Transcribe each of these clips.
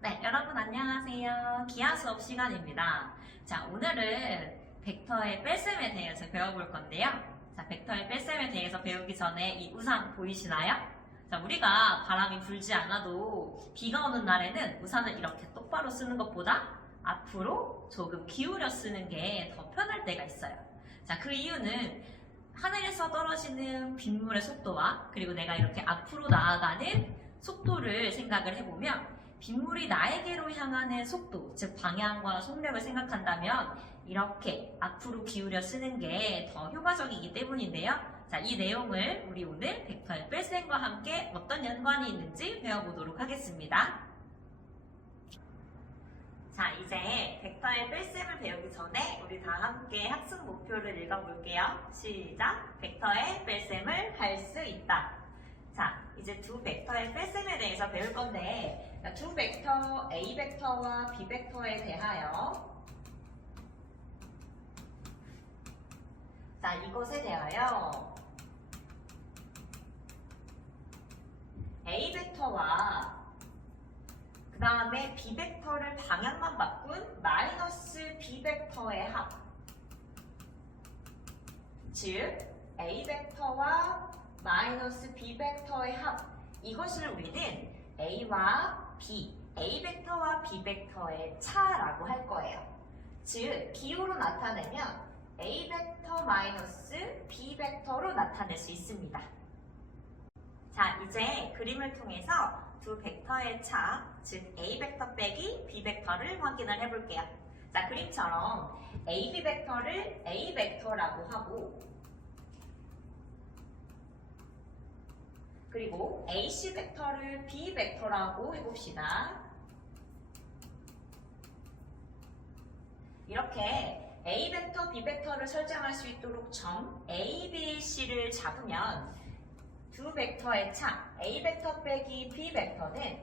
네, 여러분 안녕하세요. 기하 수업 시간입니다. 자, 오늘은 벡터의 뺄셈에 대해서 배워볼 건데요. 자, 벡터의 뺄셈에 대해서 배우기 전에 이 우산 보이시나요? 자, 우리가 바람이 불지 않아도 비가 오는 날에는 우산을 이렇게 똑바로 쓰는 것보다 앞으로 조금 기울여 쓰는 게 더 편할 때가 있어요. 자, 그 이유는 하늘에서 떨어지는 빗물의 속도와 그리고 내가 이렇게 앞으로 나아가는 속도를 생각을 해보면 빗물이 나에게로 향하는 속도, 즉 방향과 속력을 생각한다면 이렇게 앞으로 기울여 쓰는 게 더 효과적이기 때문인데요. 자, 이 내용을 우리 오늘 벡터의 뺄셈과 함께 어떤 연관이 있는지 배워보도록 하겠습니다. 자, 이제 벡터의 뺄셈을 배우기 전에 우리 다 함께 학습 목표를 읽어볼게요. 시작! 벡터의 뺄셈을 할 수 있다. 자, 이제 두 벡터의 뺄셈에 대해서 배울 건데 두 벡터 A 벡터와 B 벡터에 대하여 자, 이것에 대하여 A 벡터와 그 다음에 B 벡터를 방향만 바꾼 마이너스 B 벡터의 합, 즉 A 벡터와 마이너스 B 벡터의 합, 이것을 우리는 A와 B, A 벡터와 B 벡터의 차라고 할 거예요. 즉, 기호로 나타내면 A 벡터 마이너스 B 벡터로 나타낼 수 있습니다. 자, 이제 그림을 통해서 두 벡터의 차, 즉 A 벡터 빼기 B 벡터를 확인을 해볼게요. 자, 그림처럼 AB 벡터를 A 벡터라고 하고 그리고 AC 벡터를 B 벡터라고 해봅시다. 이렇게 A 벡터, B 벡터를 설정할 수 있도록 점 A, B, C를 잡으면 두 벡터의 차 A 벡터 빼기 B 벡터는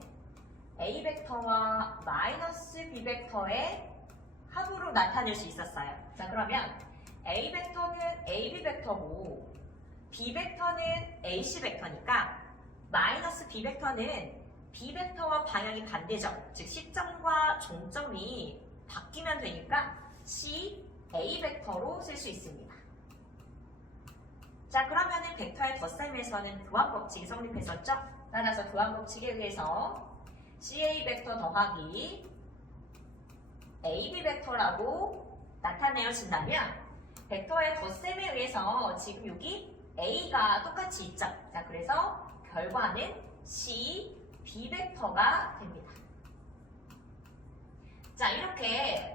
A 벡터와 마이너스 B 벡터의 합으로 나타낼 수 있었어요. 자, 그러면 A 벡터는 AB 벡터고 B 벡터는 AC 벡터니까 마이너스 B 벡터는 B 벡터와 방향이 반대죠. 즉 시점과 종점이 바뀌면 되니까 C, A 벡터로 쓸 수 있습니다. 자, 그러면은 벡터의 덧셈에서는 교환법칙이 성립했었죠? 따라서 교환법칙에 의해서 CA 벡터 더하기 AB 벡터라고 나타내어진다면 벡터의 덧셈에 의해서 지금 여기 A가 똑같이 있죠? 자, 그래서 결과는 C, B 벡터가 됩니다. 자, 이렇게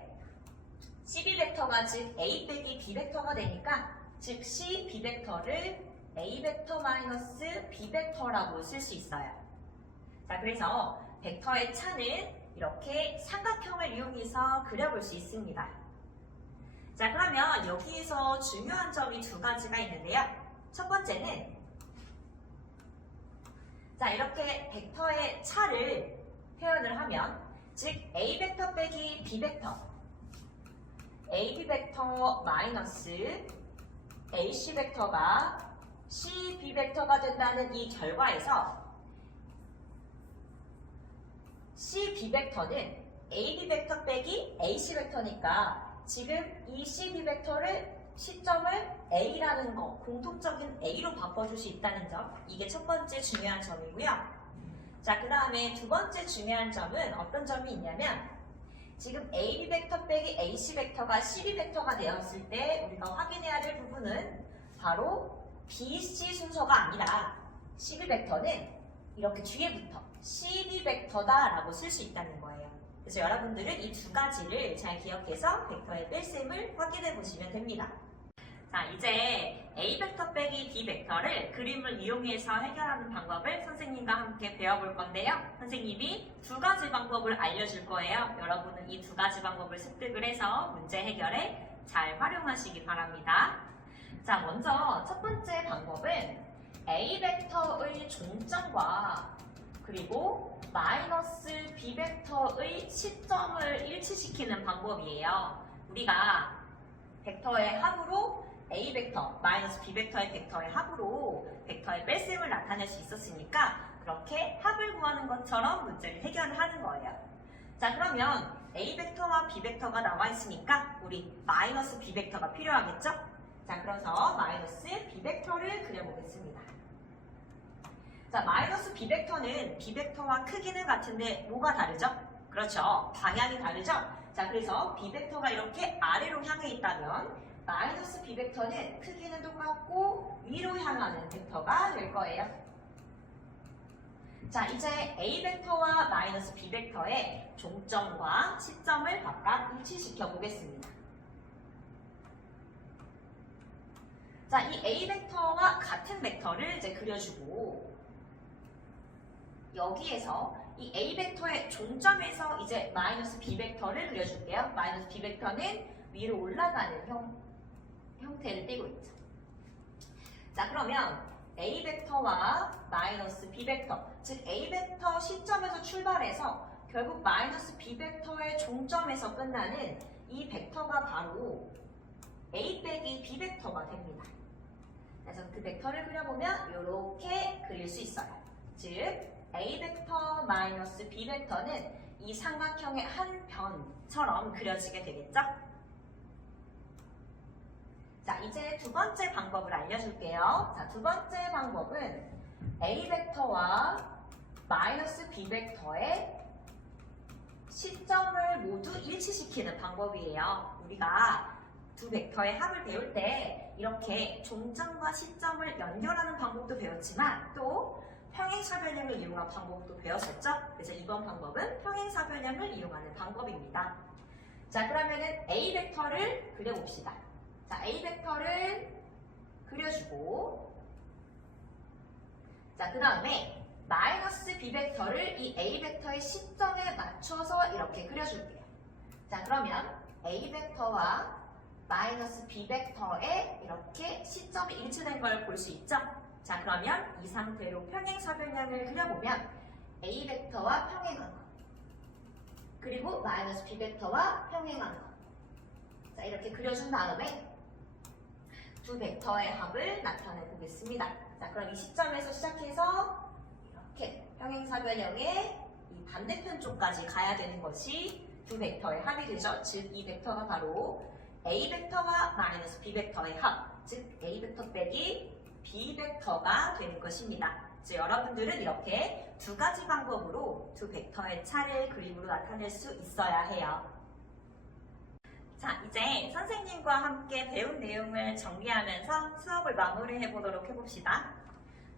CB 벡터가 즉 A 빼기 B 벡터가 되니까 즉 C, B 벡터를 A 벡터 마이너스 B 벡터라고 쓸 수 있어요. 자, 그래서 벡터의 차는 이렇게 삼각형을 이용해서 그려볼 수 있습니다. 자, 그러면 여기에서 중요한 점이 두 가지가 있는데요. 첫 번째는 자, 이렇게 벡터의 차를 표현을 하면 즉 A 벡터 빼기 B 벡터 AB 벡터 마이너스 AC 벡터가 CB 벡터가 된다는 이 결과에서 CB 벡터는 AB 벡터 빼기 AC 벡터니까 지금 이 CB 벡터를 시점을 A라는 거, 공통적인 A로 바꿔줄 수 있다는 점, 이게 첫 번째 중요한 점이고요. 자, 그 다음에 두 번째 중요한 점은 어떤 점이 있냐면 지금 AB 벡터 빼기 AC 벡터가 CB 벡터가 되었을 때 우리가 확인해야 될 부분은 바로 BC 순서가 아니라 CB 벡터는 이렇게 뒤에부터 CB 벡터다라고 쓸 수 있다는 거예요. 그래서 여러분들은 이 두 가지를 잘 기억해서 벡터의 뺄셈을 확인해 보시면 됩니다. 자, 이제 A 벡터 빼기 B 벡터를 그림을 이용해서 해결하는 방법을 선생님과 함께 배워볼 건데요. 선생님이 두 가지 방법을 알려줄 거예요. 여러분은 이 두 가지 방법을 습득을 해서 문제 해결에 잘 활용하시기 바랍니다. 자, 먼저 첫 번째 방법은 A 벡터의 종점과 그리고 마이너스 B 벡터의 시점을 일치시키는 방법이에요. 우리가 벡터의 합으로 A 벡터, 마이너스 B 벡터의 벡터의 합으로 벡터의 뺄셈을 나타낼 수 있었으니까 그렇게 합을 구하는 것처럼 문제를 해결을 하는 거예요. 자, 그러면 A 벡터와 B 벡터가 나와 있으니까 우리 마이너스 B 벡터가 필요하겠죠? 자, 그래서 마이너스 B 벡터를 그려보겠습니다. 자, 마이너스 B 벡터는 B 벡터와 크기는 같은데 뭐가 다르죠? 그렇죠. 방향이 다르죠? 자, 그래서 B 벡터가 이렇게 아래로 향해 있다면 마이너스 B 벡터는 크기는 똑같고 위로 향하는 벡터가 될 거예요. 자, 이제 A 벡터와 마이너스 B 벡터의 종점과 시점을 각각 일치시켜 보겠습니다. 자, 이 A 벡터와 같은 벡터를 이제 그려주고 여기에서 이 A 벡터의 종점에서 이제 마이너스 B 벡터를 그려줄게요. 마이너스 B 벡터는 위로 올라가는 형태를 띠고 있죠. 자, 그러면 A 벡터와 마이너스 B 벡터, 즉 A 벡터 시점에서 출발해서 결국 마이너스 B 벡터의 종점에서 끝나는 이 벡터가 바로 A 빼기 B 벡터가 됩니다. 그래서 그 벡터를 그려보면 이렇게 그릴 수 있어요. 즉 A 벡터 마이너스 B 벡터는 이 삼각형의 한 변처럼 그려지게 되겠죠? 자, 이제 두 번째 방법을 알려줄게요. 자, 두 번째 방법은 A 벡터와 마이너스 B 벡터의 시점을 모두 일치시키는 방법이에요. 우리가 두 벡터의 합을 배울 때 이렇게 종점과 시점을 연결하는 방법도 배웠지만 또 평행사변형을 이용한 방법도 배웠었죠? 그래서 이번 방법은 평행사변형을 이용하는 방법입니다. 자, 그러면은 A 벡터를 그려봅시다. 자, A 벡터를 그려주고 자, 그 다음에 마이너스 B 벡터를 이 A 벡터의 시점에 맞춰서 이렇게 그려줄게요. 자, 그러면 A 벡터와 마이너스 B 벡터에 이렇게 시점이 일치된 걸 볼 수 있죠? 자, 그러면 이 상태로 평행사변형을 그려보면 A 벡터와 평행한 거 그리고 마이너스 B 벡터와 평행한 거 자, 이렇게 그려준 다음에 두 벡터의 합을 나타내 보겠습니다. 자, 그럼 이 시점에서 시작해서 이렇게 평행사변형의 이 반대편 쪽까지 가야 되는 것이 두 벡터의 합이 되죠. 즉, 이 벡터가 바로 A 벡터와 마이너스 B 벡터의 합, 즉 A 벡터 빼기 B 벡터가 되는 것입니다. 즉, 여러분들은 이렇게 두 가지 방법으로 두 벡터의 차를 그림으로 나타낼 수 있어야 해요. 자, 이제 선생님과 함께 배운 내용을 정리하면서 수업을 마무리해 보도록 해봅시다.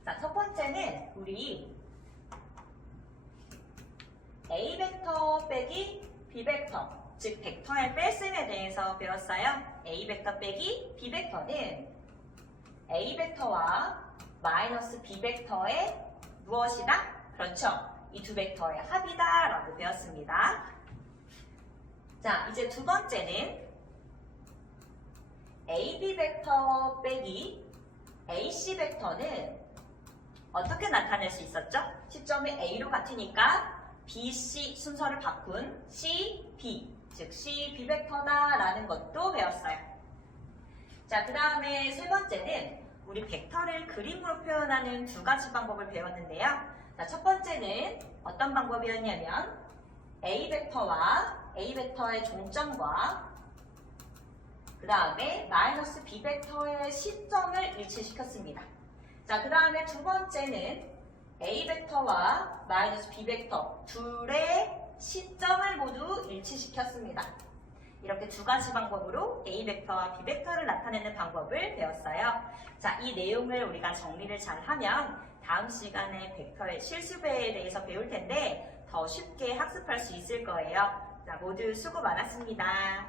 자, 첫 번째는 우리 A 벡터 빼기 B 벡터, 즉 벡터의 뺄셈에 대해서 배웠어요. A 벡터 빼기 B 벡터는 A 벡터와 마이너스 B 벡터의 무엇이다? 그렇죠. 이 두 벡터의 합이다 라고 배웠습니다. 자, 이제 두 번째는 AB 벡터 빼기 AC 벡터는 어떻게 나타낼 수 있었죠? 시점이 A로 같으니까 BC 순서를 바꾼 C, B, 즉 C, B 벡터다 라는 것도 배웠어요. 자, 그 다음에 세 번째는 우리 벡터를 그림으로 표현하는 두 가지 방법을 배웠는데요. 자, 첫 번째는 어떤 방법이었냐면 A 벡터와 A 벡터의 종점과 그 다음에 마이너스 B 벡터의 시점을 일치시켰습니다. 자, 그 다음에 두 번째는 A 벡터와 마이너스 B 벡터 둘의 시점을 모두 일치시켰습니다. 이렇게 두 가지 방법으로 A 벡터와 B 벡터를 나타내는 방법을 배웠어요. 자, 이 내용을 우리가 정리를 잘 하면 다음 시간에 벡터의 실수배에 대해서 배울 텐데 더 쉽게 학습할 수 있을 거예요. 자, 모두 수고 많았습니다.